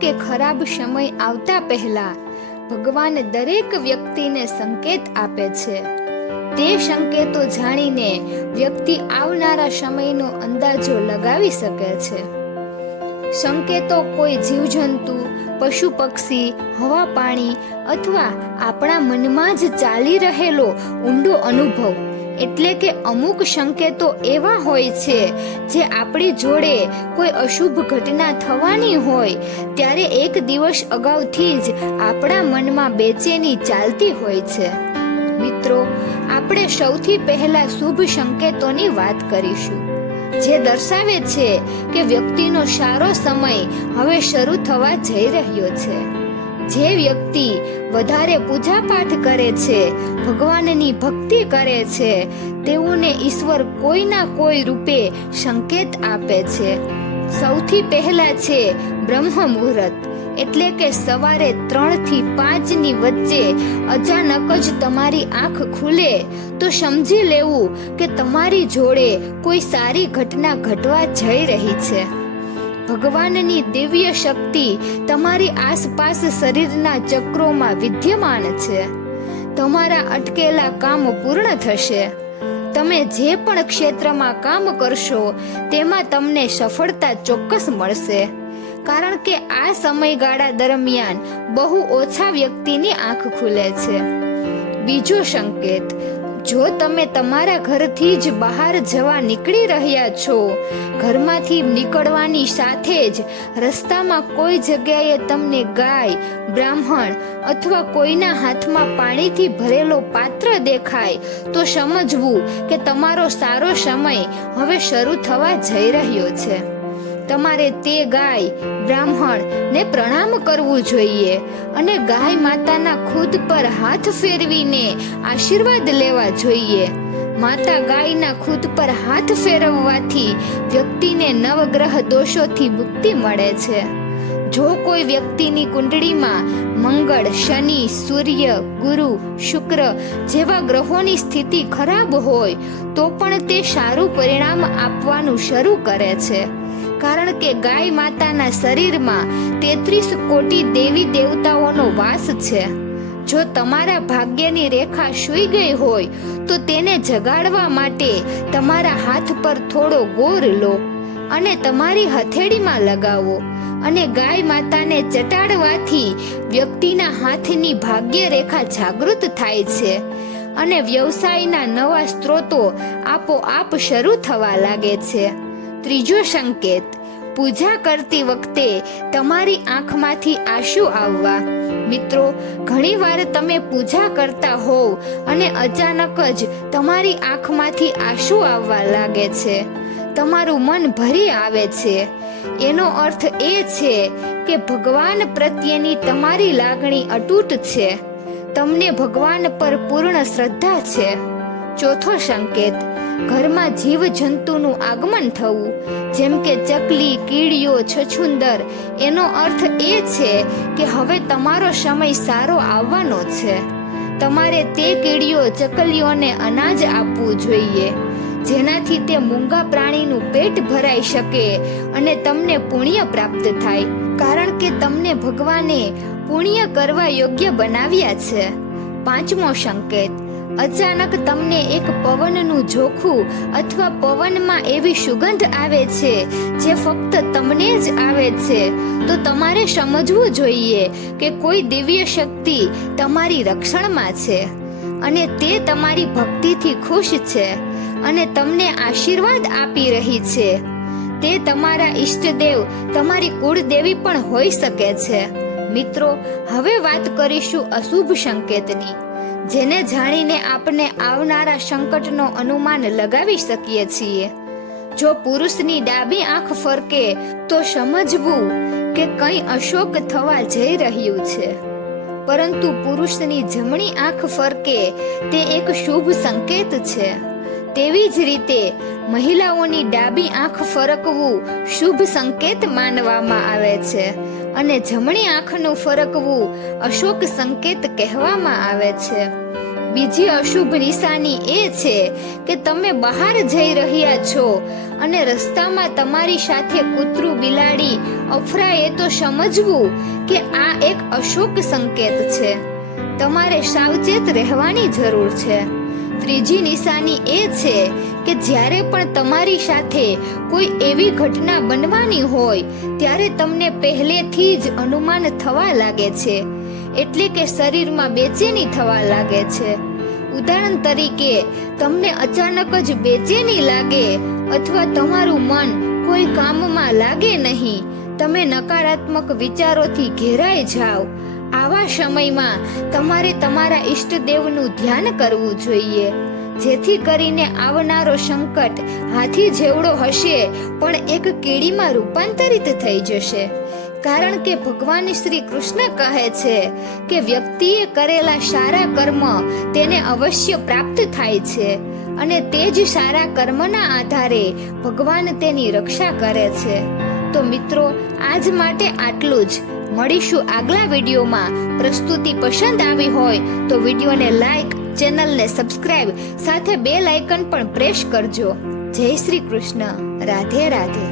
કે ખરાબ સમય આવતા પહેલા ભગવાન દરેક વ્યક્તિને સંકેત આપે છે. તે સંકેતો જાણીને વ્યક્તિ આવનારા સમયનો અંદાજો લગાવી શકે છે. સંકેતો કોઈ જીવજંતુ, પશુ પક્ષી, હવા પાણી અથવા આપણા મનમાં જ ચાલી રહેલો ઊંડો અનુભવ, એટલે કે અમુક સંકેતો એવા હોય છે જે આપણી જોડે કોઈ અશુભ ઘટના થવાની હોય ત્યારે એક દિવસ અગાઉથી જ આપણા મનમાં બેચેની ચાલતી હોય છે. મિત્રો, આપણે સૌથી પહેલા શુભ સંકેતોની વાત કરીશું, જે દર્શાવે છે કે વ્યક્તિનો સારો સમય હવે શરૂ થવા જઈ રહ્યો છે. જે વ્યક્તિ વધારે પૂજાપાઠ કરે છે, ભગવાનની ભક્તિ કરે છે, તેઓને ઈશ્વર કોઈના કોઈ રૂપે સંકેત આપે છે. સૌથી પહેલા છે બ્રહ્મ મુહૂર્ત, એટલે કે સવારે 3 થી 5 ની વચ્ચે અચાનક જ તમારી આંખ ખુલે તો સમજી લેવું કે તમારી જોડે કોઈ સારી ઘટના ઘટવા જઈ રહી છે. ભગવાનની દિવ્ય શક્તિ તમારી આસપાસ શરીરના ચક્રોમાં વિદ્યમાન છે. તમારા અટકેલા કામ પૂર્ણ થશે. તમે જે પણ ક્ષેત્રમાં કામ કરશો તેમાં તમને સફળતા ચોક્કસ મળશે, કારણ કે આ સમયગાળા દરમિયાન બહુ ઓછા વ્યક્તિની આંખ ખુલે છે. બીજો સંકેત, જો તમે તમારા ઘરથી જ બહાર જવા નીકળી રહ્યા છો, ઘરમાંથી નીકળવાની સાથે જ રસ્તામાં કોઈ જગ્યાએ તમને ગાય, બ્રાહ્મણ અથવા કોઈના હાથમાં પાણીથી ભરેલો પાત્ર દેખાય તો સમજવું કે તમારો સારો સમય હવે શરૂ થવા જઈ રહ્યો છે. તમારે તે ગાય, બ્રાહ્મણ ને પ્રણામ કરવું જોઈએ અને ગાય માતાના ખુદ પર હાથ ફેરવીને આશીર્વાદ લેવા જોઈએ. માતા ગાયના ખુદ પર હાથ ફેરવવાથી વ્યક્તિને નવગ્રહ દોષોથી મુક્તિ મળે છે. જો કોઈ વ્યક્તિની કુંડળીમાં મંગળ, શનિ, સૂર્ય, ગુરુ, શુક્ર જેવા ગ્રહોની સ્થિતિ ખરાબ હોય તો પણ તે સારું પરિણામ આપવાનું શરૂ કરે છે, કારણ કે ગાય માતાના શરીરમાં 33 કોટી દેવી દેવતાઓનો વાસ છે. જો તમારા ભાગ્યની રેખા સૂઈ ગઈ હોય તો તેને જગાડવા માટે તમારા હાથ પર થોડો ગોર લો અને તમારી હથેળીમાં લગાવો અને ગાય માતાને ચટાડવાથી વ્યક્તિના હાથની ભાગ્ય રેખા જાગૃત થાય છે અને વ્યવસાયના નવા સ્ત્રોતો આપોઆપ શરૂ થવા લાગે છે. ત્રીજો સંકેત, પૂજા કરતી વખતે તમારી આંખમાંથી આંસુ આવવા. મિત્રો, ઘણીવાર તમે પૂજા કરતા હોવ અને અચાનક જ તમારી આંખમાંથી આંસુ આવવા લાગે છે. તમારું મન ભરી આવે છે. એનો અર્થ એ છે કે ભગવાન પ્રત્યેની તમારી લાગણી અતૂટ છે. તમને ભગવાન પર પૂર્ણ શ્રદ્ધા છે. ચોથો સંકેત, ઘરમાં જીવ જંતુનું આગમન થવું, જેમ કે ચકલી, કીડીઓ, છછુંદર. એનો અર્થ એ છે કે હવે તમારો સમય સારો આવવાનો છે. તમારે તે કીડીઓ, ચકલીઓને અનાજ આપવું જોઈએ, જેનાથી તે મૂંગા પ્રાણીનું પેટ ભરાઈ શકે અને તમને પુણ્ય પ્રાપ્ત થાય, કારણ કે તમને ભગવાને પુણ્ય કરવા યોગ્ય બનાવ્યા છે. પાંચમો સંકેત, અચાનક તમને એક પવનનું ઝોખું અથવા પવનમાં એવી સુગંધ આવે છે જે ફક્ત તમને જ આવે છે, તો તમારે સમજવું જોઈએ કે કોઈ દિવ્ય શક્તિ તમારી રક્ષણમાં છે અને તે તમારી ભક્તિથી ખુશ છે અને તમને આશીર્વાદ આપી રહી છે. તે તમારા ઈષ્ટદેવ, તમારી કુળદેવી પણ હોઈ શકે છે. મિત્રો, હવે વાત કરીશું અશુભ સંકેતની, જેને જાણીને આપણે આવનારા સંકટનો અનુમાન લગાવી શકીએ છીએ. જો પુરુષની ડાબી આંખ ફરકે તો સમજવું કે કંઈ અશોક થવા જઈ રહ્યું છે, પરંતુ પુરુષની જમણી આંખ ફરકે તે એક શુભ સંકેત છે. તેવી જ રીતે મહિલાઓની ડાબી આંખ ફરકવું શુભ સંકેત માનવામાં આવે છે અને જમણી આંખનું ફરકવું અશોક સંકેત કહેવામાં આવે છે. બીજી અશુભ નિશાની એ છે કે તમે બહાર જઈ રહ્યા છો અને રસ્તામાં તમારી સાથે કૂતરું બિલાડી અફરાય તો સમજવું કે આ એક અશુભ સંકેત છે. તમારે સાવચેત રહેવાની જરૂર છે. ત્રીજી નિશાની એ છે કે જ્યારે પણ તમારી સાથે કોઈ એવી ઘટના બનવાની હોય ત્યારે તમને પહેલેથી જ અનુમાન થવા લાગે છે, એટલે કે શરીરમાં બેચેની થવા લાગે છે. ઉદાહરણ તરીકે તમને અચાનક જ બેચેની લાગે અથવા તમારું મન કોઈ કામમાં લાગે નહીં, તમે નકારાત્મક વિચારોથી ઘેરાઈ જાઓ. આવા સમયમાં તમારે તમારા ઈષ્ટદેવનું ધ્યાન કરવું જોઈએ, જેથી કરીને આવનારો સંકટ હાથી જેવડો હશે પણ એક કીડીમાં રૂપાંતરિત થઈ જશે. કારણ કે ભગવાન શ્રી કૃષ્ણ કહે છે કે વ્યક્તિએ કરેલા સારા કર્મ તેને અવશ્ય પ્રાપ્ત થાય છે અને તે જ સારા કર્મના આધારે ભગવાન તેની રક્ષા કરે છે. તો મિત્રો, આજ માટે આટલું જ. મળીશું આગલા વિડીયોમાં. પ્રસ્તુતિ પસંદ આવી હોય તો વિડીયોને લાઈક, ચેનલને સબસ્ક્રાઇબ સાથે બેલ આઇકન પણ પ્રેસ કરજો. જય શ્રી કૃષ્ણ. રાધે રાધે.